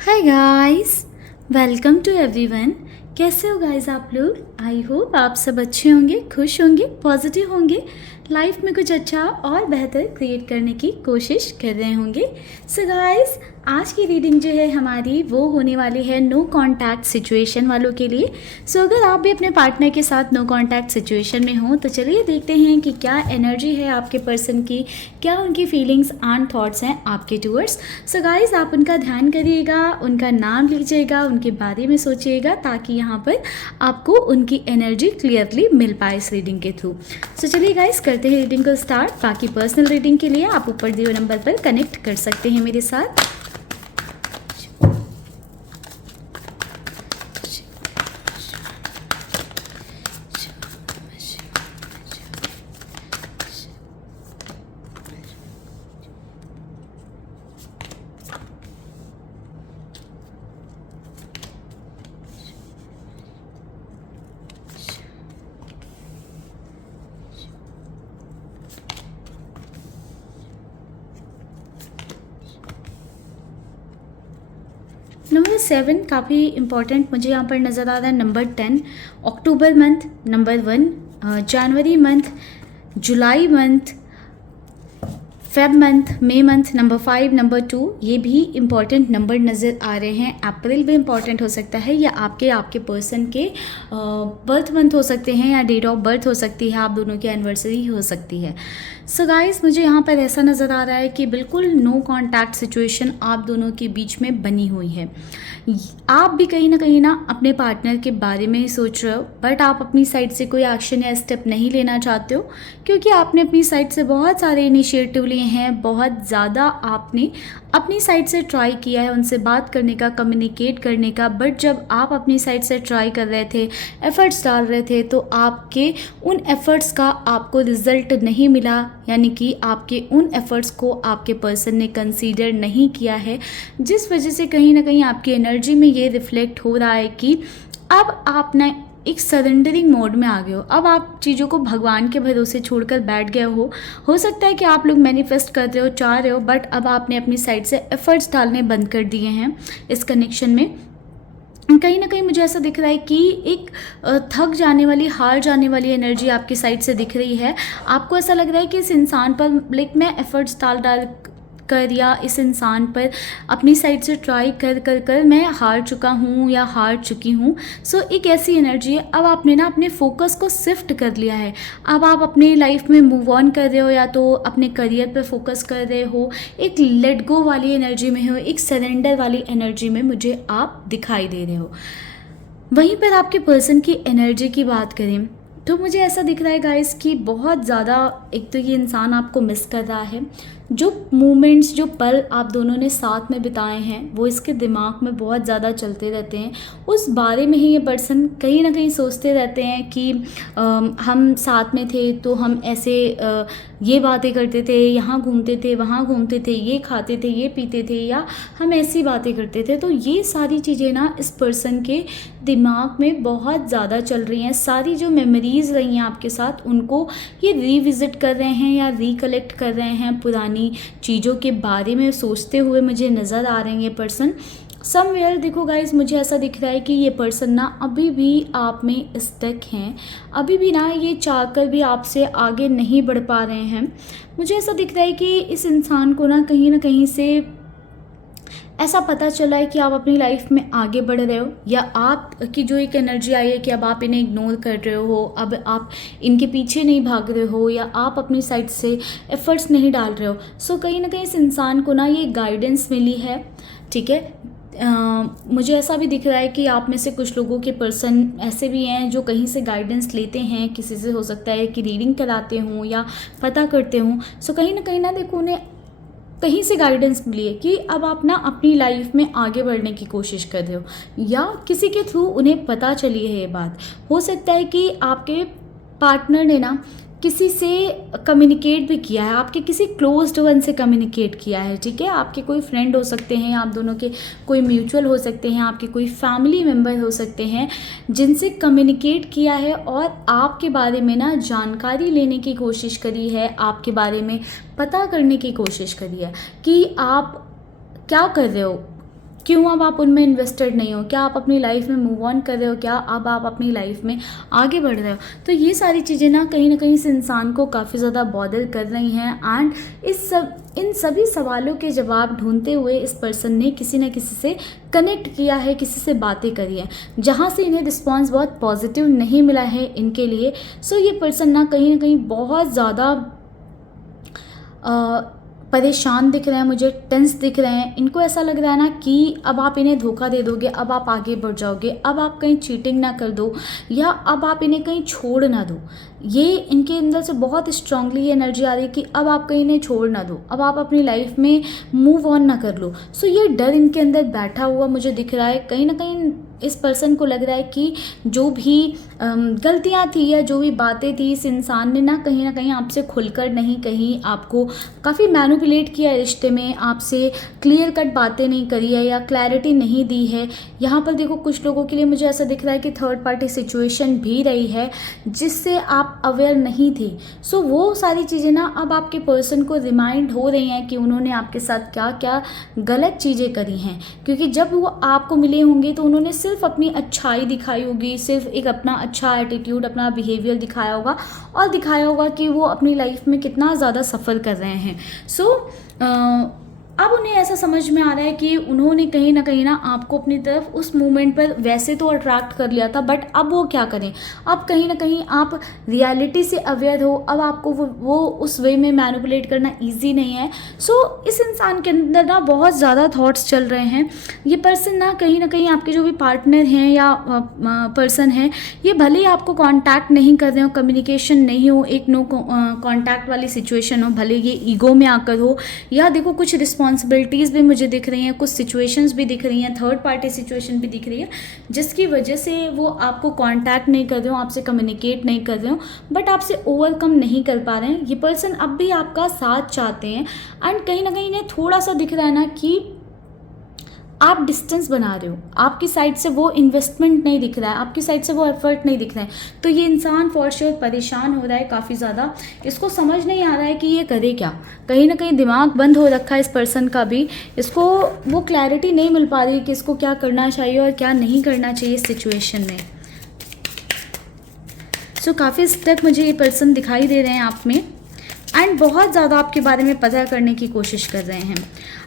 Hi guys, welcome to everyone. कैसे हो guys आप लोग? आई होप आप सब अच्छे होंगे, खुश होंगे, पॉजिटिव होंगे, लाइफ में कुछ अच्छा और बेहतर क्रिएट करने की कोशिश कर रहे होंगे। सो गाइस, आज की रीडिंग जो है हमारी वो होने वाली है नो कांटेक्ट सिचुएशन वालों के लिए। सो अगर आप भी अपने पार्टनर के साथ नो कांटेक्ट सिचुएशन में हो तो चलिए देखते हैं कि क्या एनर्जी है आपके पर्सन की, क्या उनकी फीलिंग्स एंड थॉट्स हैं आपके टूवर्ड्स। सो गाइस, आप उनका ध्यान करिएगा, उनका नाम लीजिएगा, उनके बारे में सोचिएगा ताकि यहाँ पर आपको उनकी एनर्जी क्लियरली मिल पाए इस रीडिंग के थ्रू। सो चलिए गाइस, करते हैं रीडिंग को स्टार्ट। बाकी पर्सनल रीडिंग के लिए आप ऊपर दिए नंबर पर कनेक्ट कर सकते हैं मेरे साथ। नंबर 7 काफ़ी इंपॉर्टेंट मुझे यहाँ पर नज़र आ रहा है। नंबर 10 अक्टूबर मंथ, नंबर 1 जनवरी मंथ, जुलाई मंथ, फेब मंथ, मई मंथ, नंबर 5, नंबर 2 ये भी इंपॉर्टेंट नंबर नज़र आ रहे हैं। अप्रैल भी इंपॉर्टेंट हो सकता है या आपके पर्सन के बर्थ मंथ हो सकते हैं या डेट ऑफ बर्थ हो सकती है, आप दोनों की एनिवर्सरी हो सकती है। सो गाइस, मुझे यहाँ पर ऐसा नज़र आ रहा है कि बिल्कुल नो कांटेक्ट सिचुएशन आप दोनों के बीच में बनी हुई है। आप भी कहीं ना अपने पार्टनर के बारे में ही सोच रहे हो, बट आप अपनी साइड से कोई एक्शन या स्टेप नहीं लेना चाहते हो क्योंकि आपने अपनी साइड से बहुत सारे इनिशिएटिव लिए हैं, बहुत ज़्यादा आपने अपनी साइड से ट्राई किया है उनसे बात करने का, कम्युनिकेट करने का, बट जब आप अपनी साइड से ट्राई कर रहे थे, एफ़र्ट्स डाल रहे थे, तो आपके उन एफ़र्ट्स का आपको रिज़ल्ट नहीं मिला, यानी कि आपके उन एफ़र्ट्स को आपके पर्सन ने कंसीडर नहीं किया है, जिस वजह से कहीं ना कहीं आपकी एनर्जी में ये रिफ्लेक्ट हो रहा है कि अब आप ना एक सरेंडरिंग मोड में आ गए हो। अब आप चीज़ों को भगवान के भरोसे छोड़कर बैठ गए हो सकता है कि आप लोग मैनिफेस्ट कर रहे हो, चाह रहे हो, बट अब आपने अपनी साइड से एफर्ट्स डालने बंद कर दिए हैं इस कनेक्शन में। कहीं ना कहीं मुझे ऐसा दिख रहा है कि एक थक जाने वाली, हार जाने वाली एनर्जी आपकी साइड से दिख रही है। आपको ऐसा लग रहा है कि इस इंसान पर लाइक मैं एफर्ट्स डाल कर या इस इंसान पर अपनी साइड से ट्राई कर मैं हार चुका हूँ या हार चुकी हूँ। सो एक ऐसी एनर्जी है। अब आपने ना अपने फोकस को शिफ्ट कर लिया है। अब आप अपने लाइफ में मूव ऑन कर रहे हो या तो अपने करियर पर फोकस कर रहे हो, एक लेट गो वाली एनर्जी में हो, एक सरेंडर वाली एनर्जी में मुझे आप दिखाई दे रहे हो। वहीं पर आपके पर्सन की एनर्जी की बात करें तो मुझे ऐसा दिख रहा है गाइस कि बहुत ज़्यादा एक तो ये इंसान आपको मिस कर रहा है। जो मोमेंट्स, जो पल आप दोनों ने साथ में बिताए हैं वो इसके दिमाग में बहुत ज़्यादा चलते रहते हैं। उस बारे में ही ये पर्सन कहीं ना कहीं सोचते रहते हैं कि हम साथ में थे तो हम ऐसे ये बातें करते थे, यहाँ घूमते थे, वहाँ घूमते थे, ये खाते थे, ये पीते थे, या हम ऐसी बातें करते थे। तो ये सारी चीज़ें ना इस पर्सन के दिमाग में बहुत ज़्यादा चल रही हैं। सारी जो मेमोरीज़ रही हैं आपके साथ उनको ये रिविज़िट कर रहे हैं या रिकलेक्ट कर रहे हैं, पुरानी चीज़ों के बारे में सोचते हुए मुझे नज़र आ रहे हैं ये पर्सन। समवेयर देखो गाइज, मुझे ऐसा दिख रहा है कि ये पर्सन ना अभी भी आप में स्टक हैं, अभी भी ना ये चाहकर भी आपसे आगे नहीं बढ़ पा रहे हैं। मुझे ऐसा दिख रहा है कि इस इंसान को ना कहीं से ऐसा पता चला है कि आप अपनी लाइफ में आगे बढ़ रहे हो, या आपकी जो एक एनर्जी आई है कि अब आप इन्हें इग्नोर कर रहे हो, अब आप इनके पीछे नहीं भाग रहे हो, या आप अपनी साइड से एफर्ट्स नहीं डाल रहे हो। सो कहीं ना कहीं इस इंसान को ना ये गाइडेंस मिली है, ठीक है। मुझे ऐसा भी दिख रहा है कि आप में से कुछ लोगों के पर्सन ऐसे भी हैं जो कहीं से गाइडेंस लेते हैं, किसी से हो सकता है कि रीडिंग कराते हों या पता करते हों। सो कहीं ना देखो उन्हें कहीं से गाइडेंस मिली है कि अब आप ना अपनी लाइफ में आगे बढ़ने की कोशिश कर रहे हो, या किसी के थ्रू उन्हें पता चली है ये बात। हो सकता है कि आपके पार्टनर ने ना किसी से कम्युनिकेट भी किया है, आपके किसी क्लोज्ड वन से कम्युनिकेट किया है, ठीक है। आपके कोई फ्रेंड हो सकते हैं, आप दोनों के कोई म्यूचुअल हो सकते हैं, आपके कोई फैमिली मेम्बर हो सकते हैं जिनसे कम्युनिकेट किया है और आपके बारे में ना जानकारी लेने की कोशिश करी है, आपके बारे में पता करने की कोशिश करी है कि आप क्या कर रहे हो, क्यों अब आप उनमें इन्वेस्टेड नहीं हो? क्या आप अपनी लाइफ में मूव ऑन कर रहे हो? क्या अब आप अपनी लाइफ में आगे बढ़ रहे हो? तो ये सारी चीज़ें ना कहीं ना कहीं इस इंसान को काफ़ी ज़्यादा बॉदर कर रही हैं। एंड इन सभी सवालों के जवाब ढूंढते हुए इस पर्सन ने किसी न किसी से कनेक्ट किया है, किसी से बातें करी हैं, जहाँ से इन्हें रिस्पॉन्स बहुत पॉजिटिव नहीं मिला है इनके लिए। सो ये पर्सन ना कहीं बहुत ज़्यादा परेशान दिख रहे हैं, मुझे टेंस दिख रहे हैं। इनको ऐसा लग रहा है ना कि अब आप इन्हें धोखा दे दोगे, अब आप आगे बढ़ जाओगे, अब आप कहीं चीटिंग ना कर दो, या अब आप इन्हें कहीं छोड़ ना दो। ये इनके अंदर से बहुत स्ट्रांगली एनर्जी आ रही है कि अब आप कहीं इन्हें छोड़ ना दो, अब आप अपनी लाइफ में मूव ऑन ना कर लो। सो ये डर इनके अंदर बैठा हुआ मुझे दिख रहा है। कहीं ना कहीं इस पर्सन को लग रहा है कि जो भी गलतियां थी या जो भी बातें थी, इस इंसान ने ना कहीं आपसे खुलकर नहीं कही, आपको काफ़ी मैनिपुलेट किया है रिश्ते में, आपसे क्लियर कट बातें नहीं करी है या क्लैरिटी नहीं दी है। यहाँ पर देखो कुछ लोगों के लिए मुझे ऐसा दिख रहा है कि थर्ड पार्टी सिचुएशन भी रही है जिससे आप अवेयर नहीं थे। सो वो सारी चीज़ें ना अब आपके पर्सन को रिमाइंड हो रही हैं कि उन्होंने आपके साथ क्या क्या गलत चीज़ें करी हैं। क्योंकि जब वो आपको मिले होंगे तो उन्होंने सिर्फ अपनी अच्छाई दिखाई होगी, सिर्फ एक अपना अच्छा एटीट्यूड, अपना बिहेवियर दिखाया होगा और दिखाया होगा कि वो अपनी लाइफ में कितना ज़्यादा सफ़र कर रहे हैं। सो अब उन्हें ऐसा समझ में आ रहा है कि उन्होंने कहीं ना आपको अपनी तरफ उस मोमेंट पर वैसे तो अट्रैक्ट कर लिया था, बट अब वो क्या करें, अब कहीं ना कहीं आप रियलिटी से अवेयर हो, अब आपको वो उस वे में मैनिपुलेट करना इजी नहीं है। सो इस इंसान के अंदर ना बहुत ज़्यादा थॉट्स चल रहे हैं। ये पर्सन ना कहीं आपके जो भी पार्टनर हैं या पर्सन हैं, ये भले ही आपको कॉन्टैक्ट नहीं कर रहे हो, कम्युनिकेशन नहीं हो, एक नो कॉन्टैक्ट वाली सिचुएशन हो, भले ये ईगो में आकर हो, या देखो कुछ रिस्पॉन्सिबिलिटीज़ भी मुझे दिख रही हैं, कुछ सिचुएशंस भी दिख रही हैं, थर्ड पार्टी सिचुएशन भी दिख रही है जिसकी वजह से वो आपको कांटेक्ट नहीं कर रहे हो, आपसे कम्युनिकेट नहीं कर रहे हो, बट आपसे ओवरकम नहीं कर पा रहे हैं। ये पर्सन अब भी आपका साथ चाहते हैं एंड कहीं ना कहीं इन्हें थोड़ा सा दिख रहा है ना कि आप डिस्टेंस बना रहे हो, आपकी साइड से वो इन्वेस्टमेंट नहीं दिख रहा है, आपकी साइड से वो एफर्ट नहीं दिख रहा है। तो ये इंसान फॉर श्योर परेशान हो रहा है काफ़ी ज़्यादा। इसको समझ नहीं आ रहा है कि ये करे क्या, कहीं ना कहीं दिमाग बंद हो रखा है इस पर्सन का भी। इसको वो क्लैरिटी नहीं मिल पा रही कि इसको क्या करना चाहिए और क्या नहीं करना चाहिए इस सिचुएशन में। सो काफ़ी स्टेप मुझे ये पर्सन दिखाई दे रहे हैं आप में एंड बहुत ज़्यादा आपके बारे में पता करने की कोशिश कर रहे हैं।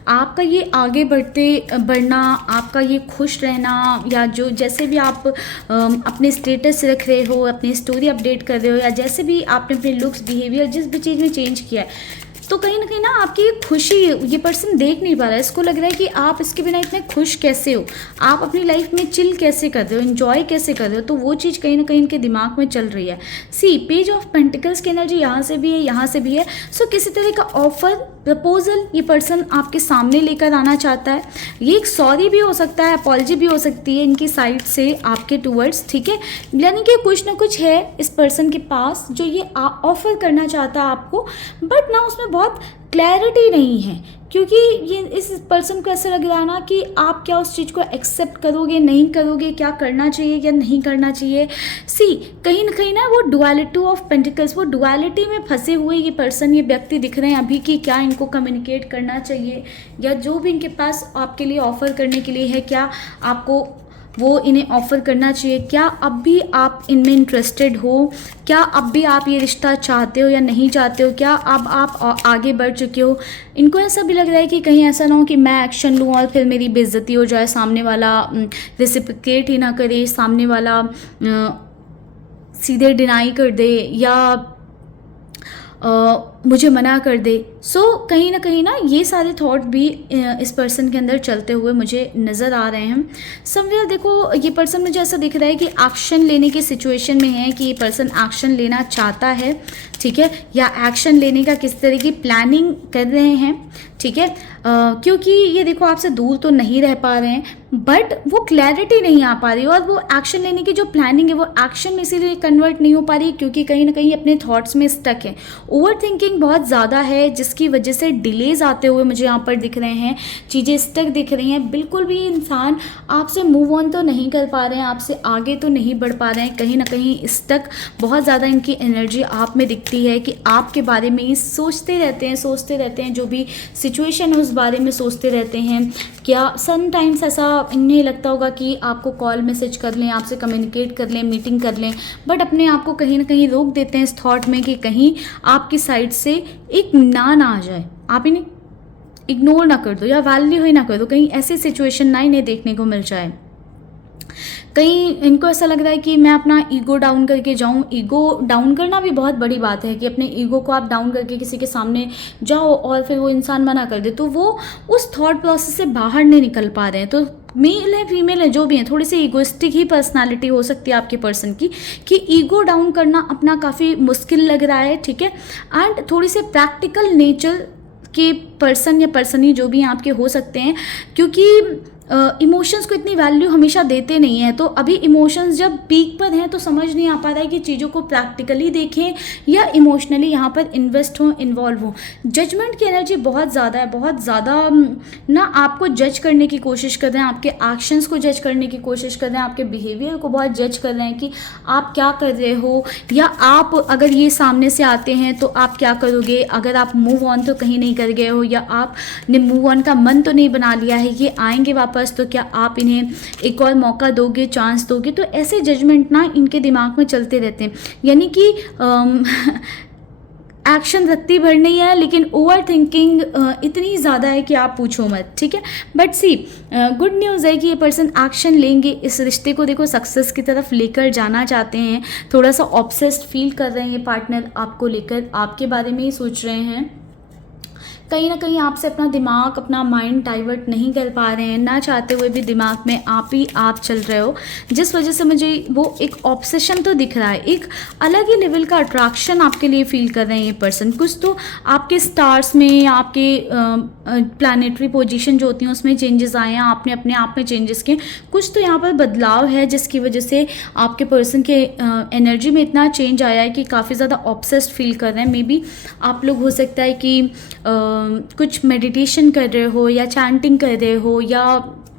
आपका ये आगे बढ़ना, आपका ये खुश रहना, या जो जैसे भी आप अपने स्टेटस रख रहे हो, अपनी स्टोरी अपडेट कर रहे हो, या जैसे भी आपने अपने लुक्स, बिहेवियर, जिस भी चीज़ में चेंज किया है, तो कहीं ना कहीं ना आपकी खुशी ये पर्सन देख नहीं पा रहा है। इसको लग रहा है कि आप इसके बिना इतने खुश कैसे हो, आप अपनी लाइफ में चिल कैसे कर रहे हो, एंजॉय कैसे कर रहे हो। तो वो चीज़ कहीं ना कहीं इनके दिमाग में चल रही है। सी पेज ऑफ पेंटिकल्स की एनर्जी यहाँ से भी है, यहाँ से भी है। सो किसी तरह का ऑफर, प्रपोजल ये पर्सन आपके सामने लेकर आना चाहता है। ये एक सॉरी भी हो सकता है, अपॉलजी भी हो सकती है इनकी साइड से आपके टूवर्ड्स, ठीक है। यानी कि कुछ ना कुछ है इस पर्सन के पास जो ये ऑफर करना चाहता है आपको, बट ना उसमें बहुत क्लैरिटी नहीं है। क्योंकि ये इस पर्सन को ऐसा लग रहा है ना कि आप क्या उस चीज़ को एक्सेप्ट करोगे, नहीं करोगे, क्या करना चाहिए या नहीं करना चाहिए। सी कहीं ना वो डुअलिटी ऑफ पेंटिकल्स, वो डुअलिटी में फंसे हुए ये पर्सन, ये व्यक्ति दिख रहे हैं अभी कि क्या इनको कम्युनिकेट करना चाहिए, या जो भी इनके पास आपके लिए ऑफ़र करने के लिए है, क्या आपको वो इन्हें ऑफ़र करना चाहिए, क्या अब भी आप इनमें इंटरेस्टेड हो, क्या अब भी आप ये रिश्ता चाहते हो या नहीं चाहते हो, क्या अब आप आगे बढ़ चुके हो। इनको ऐसा भी लग रहा है कि कहीं ऐसा ना हो कि मैं एक्शन लूँ और फिर मेरी बेइज्जती हो जाए, सामने वाला रेसिप्रोकेट ही ना करे, सामने वाला सीधे डिनाई कर दे या मुझे मना कर दे। सो कहीं ना ये सारे थॉट भी इस पर्सन के अंदर चलते हुए मुझे नज़र आ रहे हैं। समवेयर देखो ये पर्सन मुझे ऐसा दिख रहा है कि एक्शन लेने की सिचुएशन में है, कि ये पर्सन एक्शन लेना चाहता है, ठीक है, या एक्शन लेने का किस तरह की प्लानिंग कर रहे हैं, ठीक है। क्योंकि ये देखो आपसे दूर तो नहीं रह पा रहे हैं, बट वो क्लैरिटी नहीं आ पा रही, और वो एक्शन लेने की जो प्लानिंग है वो एक्शन में इसीलिए कन्वर्ट नहीं हो पा रही क्योंकि कहीं ना कहीं अपने थॉट्स में स्टक है। ओवर थिंकिंग थिंकिंग बहुत ज़्यादा है, जिसकी वजह से डिलेज आते हुए मुझे यहाँ पर दिख रहे हैं, चीज़ें स्टक दिख रही हैं। बिल्कुल भी इंसान आपसे मूव ऑन तो नहीं कर पा रहे हैं, आपसे आगे तो नहीं बढ़ पा रहे हैं, कहीं ना कहीं स्टक बहुत ज़्यादा इनकी एनर्जी आप में दिखती है कि आपके बारे में ही सोचते रहते हैं, जो भी सिचुएशन है उस बारे में सोचते रहते हैं। क्या समटाइम्स ऐसा इन्हें लगता होगा कि आपको कॉल मैसेज कर लें, आपसे कम्युनिकेट कर लें, मीटिंग कर लें, बट अपने आप को कहीं ना कहीं रोक देते हैं इस थॉट में कि कहीं आपकी साइड से एक ना आ जाए, आप इन्हें इग्नोर ना कर दो या वैल्यू ही ना कर दो, कहीं ऐसी सिचुएशन ना इन्हें देखने को मिल जाए। कहीं इनको ऐसा लग रहा है कि मैं अपना ईगो डाउन करके जाऊं। ईगो डाउन करना भी बहुत बड़ी बात है कि अपने ईगो को आप डाउन करके किसी के सामने जाओ और फिर वो इंसान मना कर दे, तो वो उस थॉट प्रोसेस से बाहर नहीं निकल पा रहे हैं। तो मेल है फीमेल है जो भी है, थोड़ी सी ईगोइस्टिक ही पर्सनालिटी हो सकती है आपके पर्सन की, कि ईगो डाउन करना अपना काफ़ी मुश्किल लग रहा है, ठीक है। एंड थोड़ी से प्रैक्टिकल नेचर के पर्सन या पर्सनी जो भी आपके हो सकते हैं, क्योंकि इमोशंस को इतनी वैल्यू हमेशा देते नहीं है। तो अभी इमोशंस जब पीक पर हैं तो समझ नहीं आ पा रहा है कि चीज़ों को प्रैक्टिकली देखें या इमोशनली यहाँ पर इन्वेस्ट हों, इन्वॉल्व हों। जजमेंट की एनर्जी बहुत ज़्यादा है, बहुत ज़्यादा ना आपको जज करने की कोशिश कर रहे हैं, आपके एक्शंस को जज करने की कोशिश कर रहे हैं, आपके बिहेवियर को बहुत जज कर रहे हैं कि आप क्या कर रहे हो, या आप अगर ये सामने से आते हैं तो आप क्या करोगे, अगर आप मूव ऑन तो कहीं नहीं कर गए हो, या आपने मूव ऑन का मन तो नहीं बना लिया है, ये आएंगे वापस तो क्या आप इन्हें एक और मौका दोगे, चांस दोगे। तो ऐसे जजमेंट ना इनके दिमाग में चलते रहते हैं, यानी कि एक्शन रत्ती भर नहीं है, लेकिन ओवर थिंकिंग इतनी ज़्यादा है कि आप पूछो मत, ठीक है। बट सी गुड न्यूज़ है कि ये पर्सन एक्शन लेंगे, इस रिश्ते को देखो सक्सेस की तरफ लेकर जाना चाहते हैं। थोड़ा सा ऑब्सेस्ड फील कर रहे हैं ये पार्टनर आपको लेकर, आपके बारे में ही सोच रहे हैं। कहीं ना कहीं आपसे अपना दिमाग, अपना माइंड डाइवर्ट नहीं कर पा रहे हैं, ना चाहते हुए भी दिमाग में आप ही आप चल रहे हो, जिस वजह से मुझे वो एक ऑब्सेशन तो दिख रहा है, एक अलग ही लेवल का अट्रैक्शन आपके लिए फील कर रहे हैं ये पर्सन। कुछ तो आपके स्टार्स में या आपके प्लानिटरी पोजीशन जो होती हैं उसमें चेंजेस आए हैं, आपने अपने आप में चेंजेस किए, कुछ तो यहाँ पर बदलाव है जिसकी वजह से आपके पर्सन के एनर्जी में इतना चेंज आया है कि काफ़ी ज़्यादा ऑब्सेस्ड फील कर रहे हैं। मे बी आप लोग हो सकता है कि कुछ मेडिटेशन कर रहे हो या चैंटिंग कर रहे हो या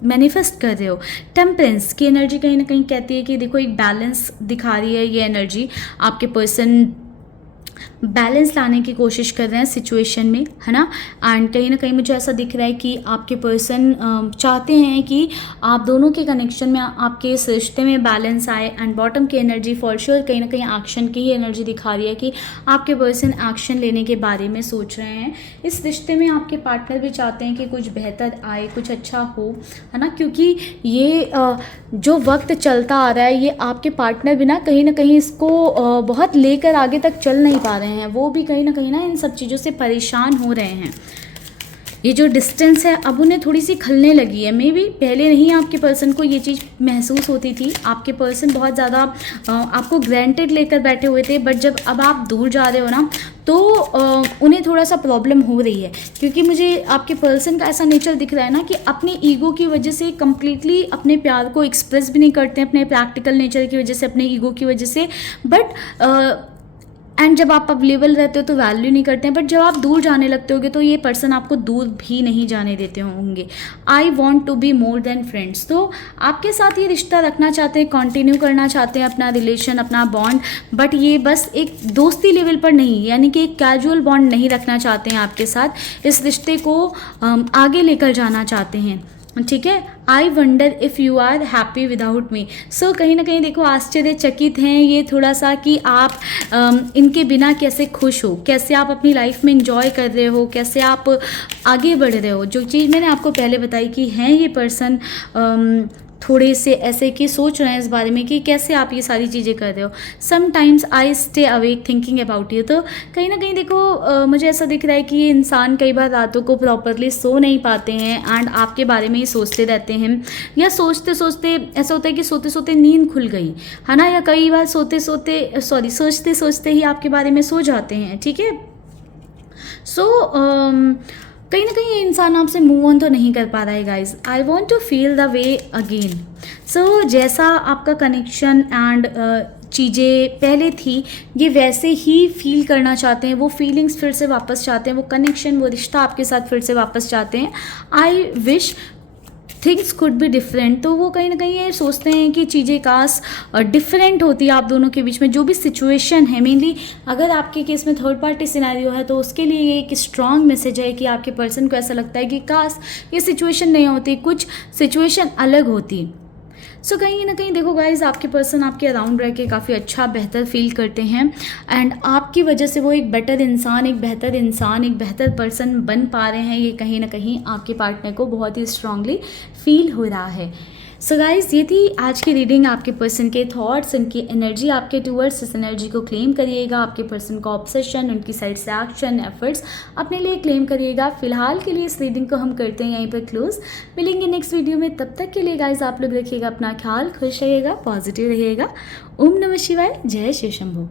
मैनिफेस्ट कर रहे हो। टेम्परेंस की एनर्जी कहीं ना कहीं कहती है कि देखो एक बैलेंस दिखा रही है ये एनर्जी, आपके पर्सन बैलेंस लाने की कोशिश कर रहे हैं सिचुएशन में, है ना। एंड कहीं ना कहीं मुझे ऐसा दिख रहा है कि आपके पर्सन चाहते हैं कि आप दोनों के कनेक्शन में, आपके इस रिश्ते में बैलेंस आए। एंड बॉटम की एनर्जी फॉर श्योर कहीं ना कहीं एक्शन की ही एनर्जी दिखा रही है कि आपके पर्सन एक्शन लेने के बारे में सोच रहे हैं। इस रिश्ते में आपके पार्टनर भी चाहते हैं कि कुछ बेहतर आए, कुछ अच्छा हो, है ना, क्योंकि ये जो वक्त चलता आ रहा है ये आपके पार्टनर भी ना कहीं इसको बहुत लेकर आगे तक चल नहीं पा रहे हैं। वो भी कहीं ना इन सब चीज़ों से परेशान हो रहे हैं। ये जो डिस्टेंस है अब उन्हें थोड़ी सी खलने लगी है। मे बी पहले नहीं आपके पर्सन को ये चीज़ महसूस होती थी, आपके पर्सन बहुत ज़्यादा आपको ग्रांटेड लेकर बैठे हुए थे, बट जब अब आप दूर जा रहे हो ना तो उन्हें थोड़ा सा प्रॉब्लम हो रही है, क्योंकि मुझे आपके पर्सन का ऐसा नेचर दिख रहा है ना कि अपने ईगो की वजह से कम्प्लीटली अपने प्यार को एक्सप्रेस भी नहीं करते हैं, अपने प्रैक्टिकल नेचर की वजह से, अपने ईगो की वजह से। बट एंड जब आप अवेलेबल रहते हो तो वैल्यू नहीं करते हैं, बट जब आप दूर जाने लगते होगे तो ये पर्सन आपको दूर भी नहीं जाने देते होंगे। I want to be more than friends, तो आपके साथ ये रिश्ता रखना चाहते हैं, कंटिन्यू करना चाहते हैं अपना रिलेशन, अपना बॉन्ड, बट ये बस एक दोस्ती लेवल पर नहीं, यानी कि एक कैजुअल बॉन्ड नहीं रखना चाहते हैं आपके साथ, इस रिश्ते को आगे लेकर जाना चाहते हैं, ठीक है। I wonder if you are happy without me. So कहीं ना कहीं देखो आश्चर्यचकित हैं ये थोड़ा सा कि आप इनके बिना कैसे खुश हो, कैसे आप अपनी लाइफ में इंजॉय कर रहे हो, कैसे आप आगे बढ़ रहे हो। जो चीज़ मैंने आपको पहले बताई कि हैं ये पर्सन थोड़े से ऐसे कि सोच रहे हैं इस बारे में कि कैसे आप ये सारी चीज़ें कर रहे हो। Sometimes I stay awake thinking about you. तो कहीं ना कहीं देखो मुझे ऐसा दिख रहा है कि ये इंसान कई बार रातों को प्रॉपरली सो नहीं पाते हैं एंड आपके बारे में ही सोचते रहते हैं, या सोचते सोचते ऐसा होता है कि सोते सोते नींद खुल गई, है ना, या कई बार सोचते सोचते ही आपके बारे में सो जाते हैं, ठीक है। सो कहीं ना कहीं ये इंसान आपसे मूव ऑन तो नहीं कर पा रहा है guys. I want to feel the way again. So जैसा आपका कनेक्शन एंड चीज़ें पहले थी ये वैसे ही फील करना चाहते हैं, वो फीलिंग्स फिर से वापस चाहते हैं, वो कनेक्शन, वो रिश्ता आपके साथ फिर से वापस चाहते हैं। I wish things could be different. तो वो कहीं ना कहीं ये सोचते हैं कि चीज़ें काश डिफरेंट होती है आप दोनों के बीच में। जो भी सिचुएशन है, मेनली अगर आपके केस में थर्ड पार्टी सिनेरियो है तो उसके लिए ये एक स्ट्रॉन्ग मैसेज है कि आपके पर्सन को ऐसा लगता है कि काश ये सिचुएशन नहीं होती, कुछ सिचुएशन अलग होती। सो कहीं ना कहीं देखो गाइज, आपके पर्सन आपके अराउंड रह के काफ़ी अच्छा बेहतर फील करते हैं एंड आपकी वजह से वो एक बेटर इंसान, एक बेहतर पर्सन बन पा रहे हैं। ये कहीं ना कहीं आपके पार्टनर को बहुत ही स्ट्रांगली फील हो रहा है। सो गाइज, ये थी आज की रीडिंग। आपके पर्सन के थॉट्स, उनकी एनर्जी आपके टूवर्ड्स, इस एनर्जी को क्लेम करिएगा। आपके पर्सन का ऑब्सेशन, उनकी साइड से एक्शन, एफर्ट्स अपने लिए क्लेम करिएगा। फिलहाल के लिए इस रीडिंग को हम करते हैं यहीं पर क्लोज। मिलेंगे नेक्स्ट वीडियो में, तब तक के लिए गाइज आप लोग रखिएगा अपना ख्याल, खुश रहिएगा, पॉजिटिव रहिएगा। ओम नमः शिवाय, जय शिव शंभू।